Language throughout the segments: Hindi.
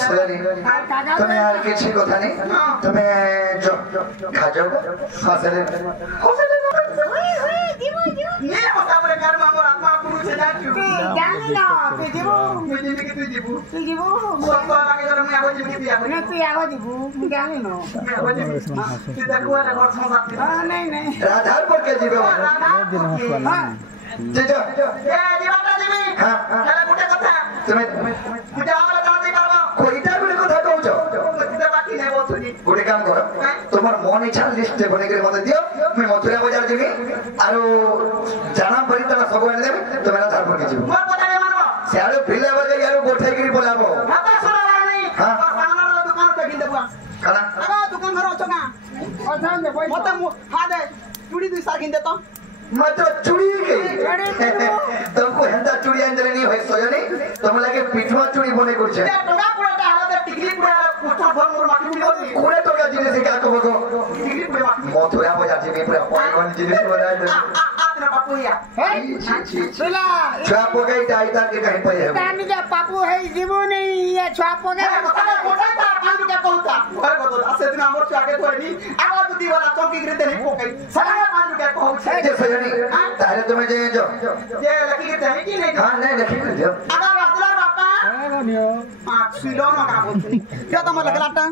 तुम्हें यार किसी को था नहीं तुम्हें जो खा जाओ फासले ये होता बोले घर में मोर आत्मा पुरुष से जाचू जानी ना तू जीवो मुझे भी तू जीवो सब तो आगे कर मैं आगे जीवी पिया मैं तू आगो जीवो जानी ना मैं आगे जीवी तू देखो है घर संसार हां नहीं राधारपुर के जीवे हां जे जो ए जीवाटा जीवी हां चला गुटे कथा तुम्हें मुझे आवाज जानते पारबो कोईटा गुटे কথা কও যাও मुझे बाकी नहीं बोलछी गुटे काम करो তোমার মন ইচ্ছা লিস্ট বনে করে মতে দিও আমি মথুরা বাজার যাবি আর জানা পরি তারা সব এনে দেবে তুমি রাধারপুর কে যাবো मोर কথা नहीं मानबो স্যার ভিলে বাজে আর গোঠাই করে বলাবো हां सुना नहीं हां सामने दुकान पे किन देबो কানা आगा दुकान घर अछो ना अथान दे मत हा दे चूड़ी दुई सार किन देतो मात्र चूड़ी के तुमको हेंदा चूड़ी अंदर नहीं होय सोजनी तुम लगे पिठवा चूड़ी बने करछे टंगा पुराटा हालत टिकली पुरा पुष्टा भर मोर माटी पुरी होती कोड़े टका जिनिस का कहबो गो टिकली पुरा माटी मथुरा बाजार जेबे पूरा कोन जिनिस बनाय दे आतना बापुया छी सुला छा पगई डाइता के कहीं पे है तानी जा पापू है जीवो नहीं ये छापो के কথা কথা তার কান কে কহুতা ওই কথা আছে দিন আমর চাকে তোনি আগা দুটি वाला चौकी गिरते नहीं पोकई सारा कान के कहू जे सोजनी तारे तुम्हें जे जो ये लकी के तहे की नहीं हां नहीं लिखी कर दियो আগা রাतला बापा आगनियो सिलो न का बोलती क्या तो मतलब लाटा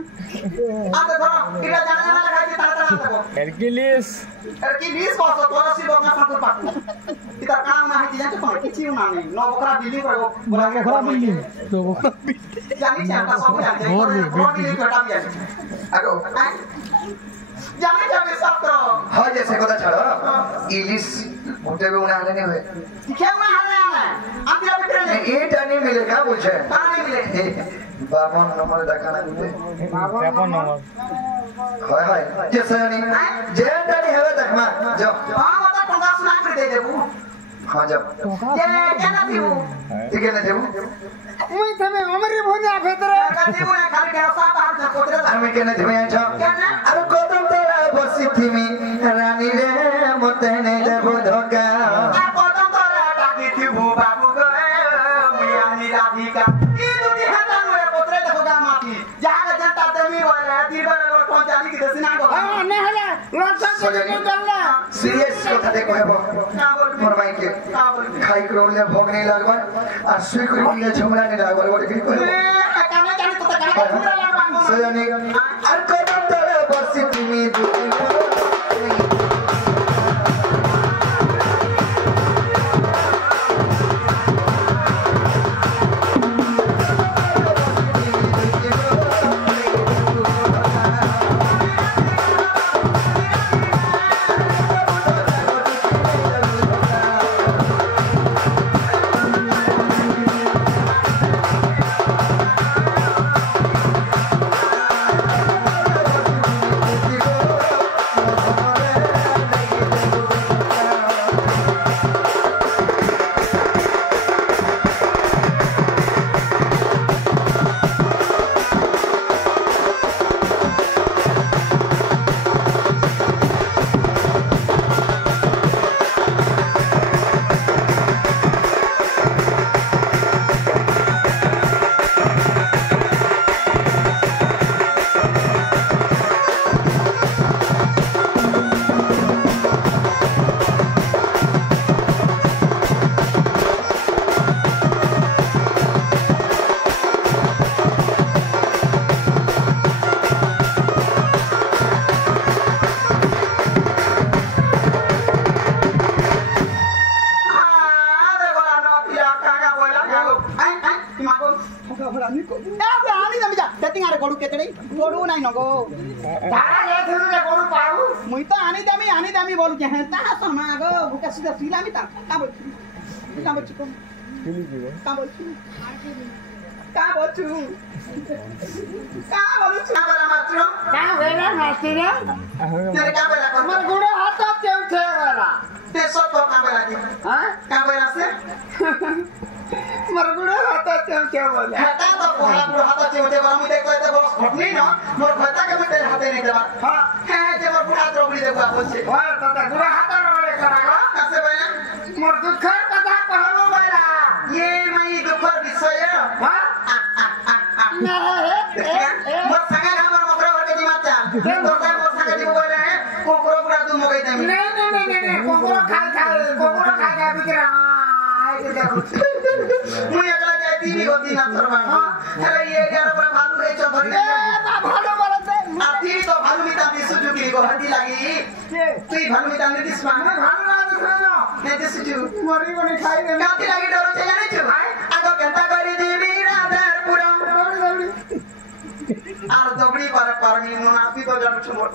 आते धरो इरा जाना ना लगा के तारा तारा हरकुलिस बस तो सिलो ना साथ पाकू इता काम ना है जान तो किछि ना नहीं न बकरा बिल्ली को बोला बकरा बिल्ली तो जानी चाहता सब जाने और बिल्ली हटा दिया आगो जाने जाने सब करो हां जैसे কথা ছাড়ো ইলিশ মোটে বে উনা আনে হয় क्या ना हाले ना अंतिरा बिटरे नहीं এটা नहीं मिले क्या बोलছে कहां नहीं मिले बाबन नंबर দেখানা দিতে बाबन नंबर হয় হয় যে সোজনি যে ডানি হবে দেখমা যাও हां बता टंगा सुना कर दे देबू हां जाओ ये क्या ना थी वो ठीक है ना देबो मुई तमे हमरी भोजा फेतरे का देबू ना खाली के साथ हाथ से कोतरे আর আমি কেন দেবে আছো আর কদম তোরা বসি থিমি রানী রে মতে নে দেব ধোকা कदम तोरा टाकी थी भू बाबू गए मिया निराधिका ये दुटी हटा नुए पोतरे देखो गा माटी जहां का जनता देवी वाला दीवार रो पहुंचानी की दसिना को हां नहीं हला लड़का के गल्ला সিরিয়াস কথা দেখো হেব क्या बोल मोर भाई के क्या बोल খাই করলে ভোগ নেই লাগবা আর সুই করে নিলে ঝমরা নেই লাগবা ওটা কি কইব काने जाने तो काने पूरा लगवा সোজনি আর কদম তোরা বসি তুমি দুটি গরু নাই নগো তারা গেছিল যে গরু পাউ মুই তো আনি দামি বলু যে হ্যাঁ তা শোন মা গো বুকা সুদা ফিলামি তা কা বলছি কা বলছি কাবেলা মাত্র কা বেলা নাচিরা তেরে কাবেলা কর আমার গুড়ো হাত কেউছে বেলা তে সব কাবেলা দি হ্যাঁ কাবেলা সে আমার গুড়ো হাত কেউছে বলে হাতা তো পড়া পুরো হাতা চেউতে বলা মুই দেখো এতে বস ঘটনি না মোর ঘটাকে মুই তেরে হাতে নিতে পার হ্যাঁ যে মোর পুরা দ্রবড়ি দেখো বলছে হয় দাদা গুড়ো হাত বলে করা গো কাছে ভাই মোর দুঃখের কথা কহলো বেলা ये माई दुखर विषय হ্যাঁ না मोर संगे हमर मकरा के दिमाचा तोता मोर संगे दिबो बोले कोकरो पुरा तू मगई देमी नहीं कोकरो खाई बिकरा मुई एकला जाती नी होती ना सरवा अरे ये यार पर भालू रे चौधरी ए बा भालो बोलते आती तो भालू मिता दी सुजुकी को हंदी लगी तुई भालू मिता नी दिसमा भालो ना दिसनो ने दिसजु मरी बने खाई दे काती लगी डरो छे जाने छु आगो केंता करी देवी राधार पुरा আর দবড়ি পারে পারমি নুনা পি তো জানো छु मोर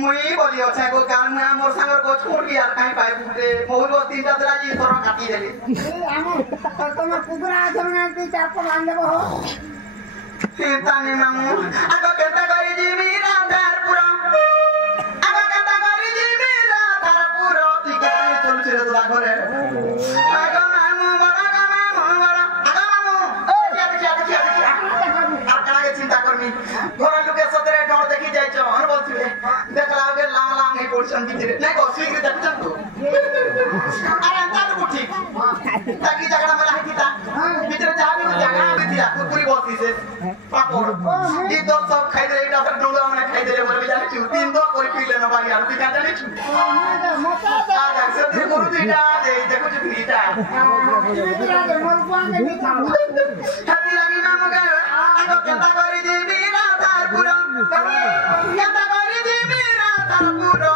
মুই বলি আছে গো কাল না মোর সাঙ্গর গো ছোট গিয়া কাই পাই বুলে মোর গো তিনটা দরা জি তোর কাটি দেলি তোমার কুকুরা আছে না তুই চার পর আনলে হো তানে মামু আগো কেতা করি দিবি রাধার পুরা আগো কেতা করি দিবি রাধার পুরা তুই কেতে চল ছিল তোরা ঘরে আগো মামু বড় মামু বড় আগো মামু দেখি আপনাকে চিন্তা করমি ঘর লোকের সাথে ডর দেখি যাইছো আর বলছিলে দেখলা আগে লাং লাং এই পড়ছন ভিতরে নাই গো সুইগ্রে দেখছন তো আরে আন্তার উঠি তাকি জায়গা মেলা হিতা ভিতরে যাবি না জায়গা দিলা কুকুরি বসিছে পাপড় এই তো সব খাই দে এটা ডোলা মানে খাই দে বলে জানি চু তিন দো করে পিলে না বাড়ি আর তুই কাটা নিছু আজ সত্যি গরু দিটা দে দেখো যে ভিটা হ্যাপি লাগি না মগা আগো কেতা করে দিবি রাধার পুরো কেতা করে দিবি রাধার পুরো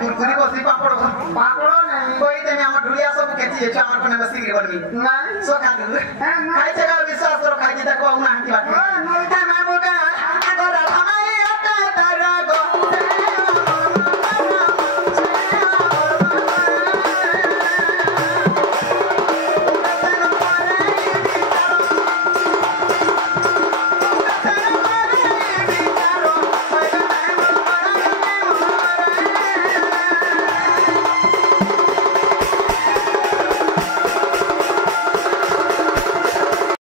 कुरकुरी बसी पापड़ पापड़ कोई देमे हमर ढुलिया सब केची है हमर कोने बसी गिरबनी सो खा दू खाइ छै का विश्वास करो खाइ छै त को ना हटी बात है मैं